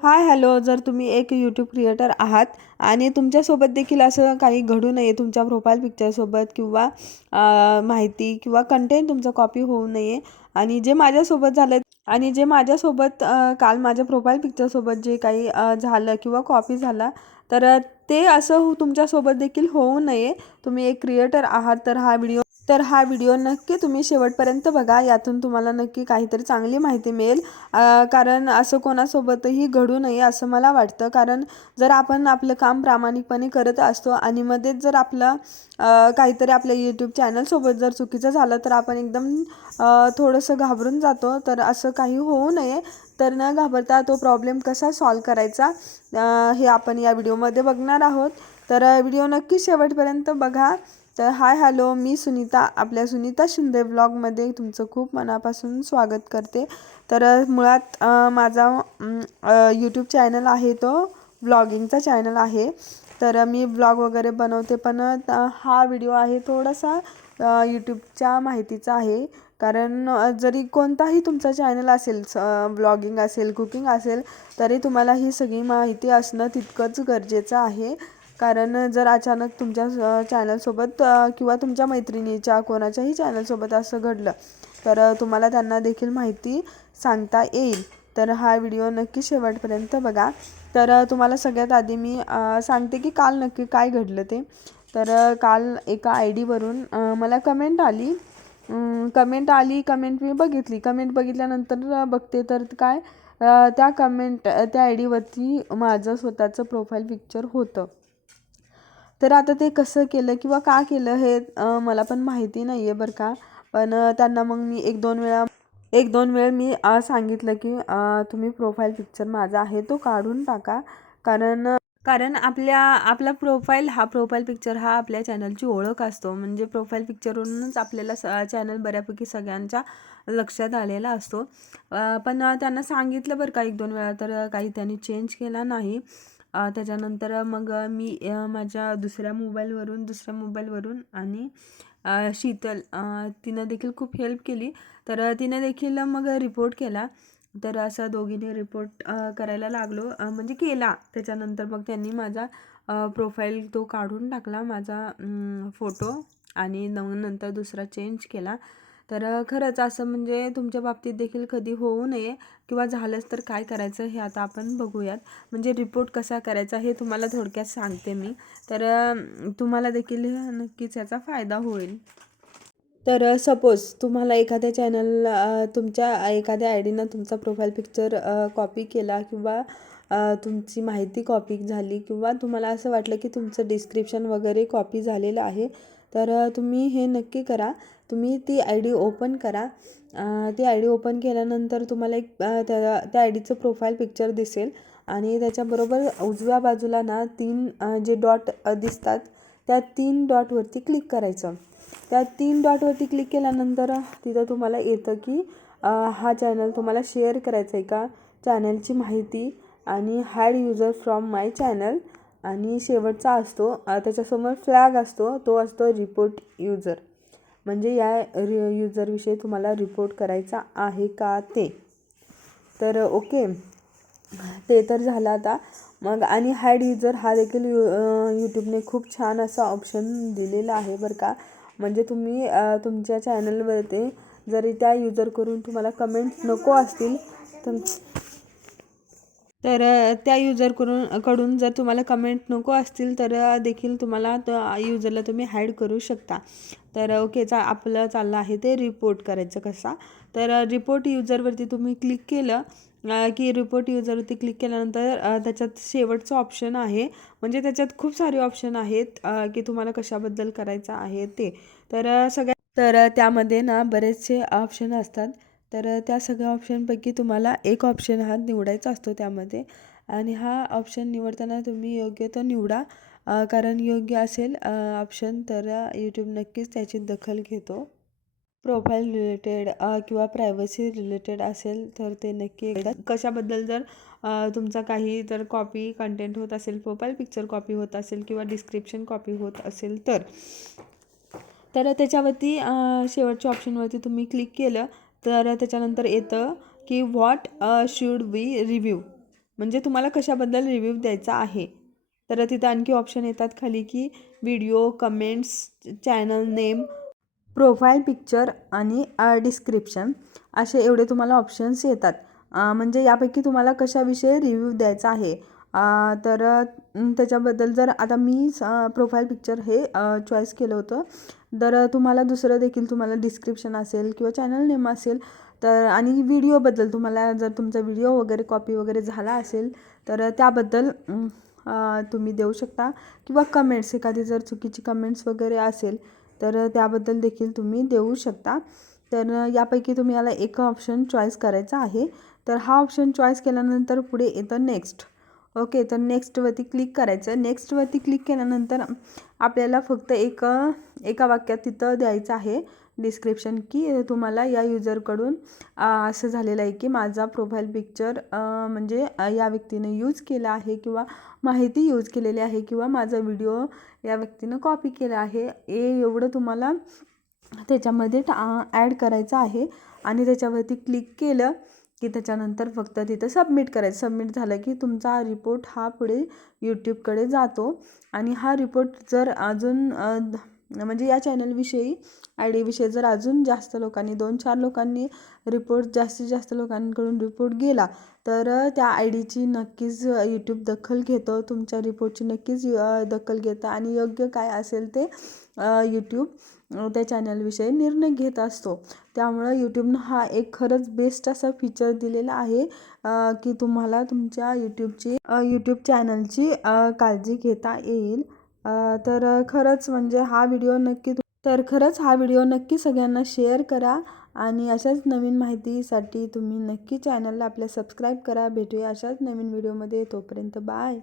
Hi hello. जर तुम्ही एक यूट्यूब क्रिएटर आहात आणि तुमच्यासोबत देखील असं काही घडू नये तुमच्या प्रोफाईल पिक्चरसोबत किंवा माहिती किंवा कंटेंट तुमचं कॉपी होऊ नये आणि जे माझ्यासोबत झालं आणि जे माझ्यासोबत काल माझ्या प्रोफाईल पिक्चरसोबत जे काही झालं किंवा कॉपी झाला तर ते असं हो तुमच्यासोबत देखील होऊ नये. तुम्ही एक क्रिएटर आहात तर हा व्हिडिओ तर हा व्हिडिओ नक्की तुम्ही शेवटपर्यंत बघा. यातून तुम्हाला नक्की काहीतरी चांगली माहिती मिळेल. कारण असं कोणासोबतही घडू नये असं मला वाटतं. कारण जर आपण आपलं काम प्रामाणिकपणे करत असतो आणि मध्येच जर आपलं काहीतरी आपल्या यूट्यूब चॅनलसोबत जर चुकीचं झालं तर आपण एकदम थोडंसं घाबरून जातो. तर असं काही होऊ नये. तर न घाबरता तो प्रॉब्लेम कसा सॉल्व करायचा हे आपण या व्हिडिओमध्ये बघणार आहोत. तर व्हिडिओ नक्की शेवटपर्यंत बघा. तर हाय हॅलो मी सुनीता आपल्या सुनीता शिंदे ब्लॉगमध्ये तुमचं खूप मनापासून स्वागत करते. तर मुळात माझा यूट्यूब चॅनल आहे तो व्लॉगिंगचा चॅनल आहे. तर मी ब्लॉग वगैरे बनवते पण हा व्हिडिओ आहे थोडासा यूट्यूबच्या माहितीचा आहे. कारण जरी कोणताही तुमचा चॅनल असेल ब्लॉगिंग असेल कुकिंग असेल तरी तुम्हाला ही सगळी माहिती असणं तितकंच गरजेचं आहे. कारण जर अचानक तुमच्या चॅनलसोबत किंवा तुमच्या मैत्रिणीच्या कोणाच्याही चॅनलसोबत असं घडलं तर तुम्हाला त्यांना देखील माहिती सांगता येईल. तर हा व्हिडिओ नक्की शेवटपर्यंत बघा. तर तुम्हाला सगळ्यात आधी मी सांगते की काल नक्की काय घडलं ते. तर काल एका आय डीवरून मला कमेंट आली. कमेंट आली कमेंट मी बघितली. कमेंट बघितल्यानंतर बघते तर काय त्या कमेंट त्या आय डीवरती माझं स्वतःचं प्रोफाईल पिक्चर होतं. तर आता ते कसं केलं किंवा का केलं हे मला पण माहिती नाही आहे बरं का. पण त्यांना मग मी एक दोन वेळा एक दोन वेळ मी सांगितलं की तुम्ही प्रोफाईल पिक्चर माझा आहे तो काढून टाका. कारण कारण आपल्या आपला प्रोफाईल हा प्रोफाईल पिक्चर हा आपल्या चॅनलची ओळख असतो. म्हणजे प्रोफाईल पिक्चरवरूनच आपल्याला स चॅनल बऱ्यापैकी सगळ्यांच्या लक्षात आलेला असतो. पण त्यांना सांगितलं बरं का एक दोन वेळा तर काही त्यांनी चेंज केला नाही. त्याच्यानंतर मग मी माझ्या दुसऱ्या मोबाईलवरून दुसऱ्या मोबाईलवरून आणि शीतल तिनं देखील खूप हेल्प केली. तर तिने देखील मग रिपोर्ट केला. तर असं दोघीने रिपोर्ट करायला लागलो. म्हणजे केला. त्याच्यानंतर मग त्यांनी माझा प्रोफाईल तो काढून टाकला. माझा फोटो आणि नंतर दुसरा चेंज केला. तर खरंच असं म्हणजे तुमच्या बाबतीत देखील कधी होऊ नये किंवा झालंच तर काय करायचं हे आता आपण बघूयात. म्हणजे रिपोर्ट कसा करायचा हे तुम्हाला थोडक्यात सांगते मी. तर तुम्हाला देखील नक्कीच याचा फायदा होईल. तर सपोज तुम्हाला एखाद्या चॅनल तुमच्या एखाद्या आय डीनं तुमचा प्रोफाईल पिक्चर कॉपी केला किंवा तुमची माहिती कॉपी झाली किंवा तुम्हाला असं वाटलं की तुमचं डिस्क्रिप्शन वगैरे कॉपी झालेलं आहे तर तुम्ही हे नक्की करा. तुम्ही ती आय डी ओपन करा. ती आय डी ओपन केल्यानंतर तुम्हाला एक त्या त्या आय डीचं प्रोफाईल पिक्चर दिसेल आणि त्याच्याबरोबर उजव्या बाजूला ना तीन जे डॉट दिसतात त्या तीन डॉटवरती क्लिक करायचं. त्या तीन डॉटवरती क्लिक केल्यानंतर तिथं तुम्हाला येतं की हा चॅनल तुम्हाला शेअर करायचा आहे का चॅनलची माहिती आणि add user from my channel आणि शेवटचा असतो त्याच्यासमोर फ्लॅग असतो तो असतो रिपोर्ट युजर म्हणजे या रि युजरविषयी तुम्हाला रिपोर्ट करायचा आहे का ते? तर ओके ते तर झालं आता. मग आणि हॅड युजर हा देखील यू यूट्यूबने खूप छान असा ऑप्शन दिलेला आहे बरं का. म्हणजे तुम्ही तुमच्या चॅनलवरती जरी त्या युजरकडून तुम्हाला कमेंट नको असतील तर तर त्या युजरकडून कडून जर तुम्हाला कमेंट नको असतील तर देखील तुम्हाला त्या युजरला तुम्ही हॅड करू शकता. तर ओके चा आपलं चाललं आहे ते रिपोर्ट करायचं कसा. तर रिपोर्ट युजरवरती तुम्ही क्लिक केलं की रिपोर्ट युजरवरती क्लिक केल्यानंतर त्याच्यात शेवटचं ऑप्शन आहे. म्हणजे त्याच्यात खूप सारे ऑप्शन आहेत की तुम्हाला कशाबद्दल करायचं आहे ते. तर सगळ्या तर त्यामध्ये ना बरेचसे ऑप्शन असतात. तर त्या सगळ्या ऑप्शनपैकी तुम्हाला एक ऑप्शन हा निवडायचा असतो त्यामध्ये. आणि हा ऑप्शन निवडताना तुम्ही योग्य तो निवडा. कारण योग्य असेल ऑप्शन तर यूट्यूब नक्कीच त्याची दखल घेतो. प्रोफाईल रिलेटेड किंवा प्रायव्हसी रिलेटेड असेल तर ते नक्की एकदा कशाबद्दल जर तुमचा काही जर कॉपी कंटेंट होत असेल प्रोफाईल पिक्चर कॉपी होत असेल किंवा डिस्क्रिप्शन कॉपी होत असेल तर. तर त्याच्यावरती शेवटच्या ऑप्शनवरती तुम्ही क्लिक केलं तर त्याच्यानंतर येतं की व्हॉट शूड वी रिव्ह्यू म्हणजे तुम्हाला कशाबद्दल रिव्ह्यू द्यायचा आहे? तर तिथं आणखी ऑप्शन येतात खाली की video comments channel name profile picture आणि uh, डिस्क्रिप्शन असे एवढे तुम्हाला ऑप्शन्स येतात. म्हणजे यापैकी तुम्हाला कशाविषयी रिव्ह्यू द्यायचा आहे? तर त्याच्याबद्दल जर आता मी प्रोफाईल पिक्चर हे चॉईस केलं होतं तर तुम्हाला दुसरं देखील तुम्हाला डिस्क्रिप्शन असेल किंवा चॅनल नेम असेल तर आणि व्हिडिओबद्दल तुम्हाला जर तुमचा व्हिडिओ वगैरे कॉपी वगैरे झाला असेल तर त्याबद्दल तुम्ही देऊ शकता. किंवा कमेंट्स एखादी जर चुकीची कमेंट्स वगैरे असेल तर त्याबद्दल देखील तुम्ही देऊ शकता. तर यापैकी तुम्ही याला एक ऑप्शन चॉईस करायचा आहे. तर हा ऑप्शन चॉईस केल्यानंतर पुढे येतं नेक्स्ट ओके तर नेक्स्टवरती क्लिक करायचं. नेक्स्टवरती क्लिक केल्यानंतर आपल्याला फक्त एक एका वाक्यात तिथं द्यायचं आहे डिस्क्रिप्शन की तुम्हाला या युजरकडून असं झालेलं आहे की माझा प्रोफाईल पिक्चर म्हणजे या व्यक्तीने यूज केला आहे किंवा माहिती यूज केलेली आहे किंवा माझा व्हिडिओ या व्यक्तीनं कॉपी केला आहे. हे एवढं तुम्हाला त्याच्यामध्ये ॲड करायचं आहे. आणि त्याच्यावरती क्लिक केलं की त्याच्यानंतर फक्त तिथं सबमिट करायचं. सबमिट झालं की तुमचा रिपोर्ट हा पुढे यूट्यूबकडे जातो. आणि हा रिपोर्ट जर अजून म्हणजे या चॅनलविषयी आय डीविषयी जर अजून जास्त लोकांनी दोन चार लोकांनी रिपोर्ट जास्तीत जास्त लोकांकडून रिपोर्ट गेला तर त्या आय डीची नक्कीच यूट्यूब दखल घेतो. तुमच्या रिपोर्टची नक्कीच दखल घेतं. आणि योग्य काय असेल ते यूट्यूब त्या चॅनलविषयी निर्णय घेत असतो. त्यामुळं यूट्यूबनं हा एक खरंच बेस्ट असा फीचर दिलेला आहे की तुम्हाला तुमच्या यूट्यूबची यूट्यूब चॅनलची काळजी घेता येईल. तर खरंच म्हणजे हा व्हिडिओ नक्की तर खरंच हा व्हिडिओ नक्की सगळ्यांना शेअर करा आणि अशाच नवीन माहितीसाठी तुम्ही नक्की चॅनलला आपल्या सबस्क्राईब करा. भेटूया अशाच नवीन व्हिडिओमध्ये. तोपर्यंत बाय.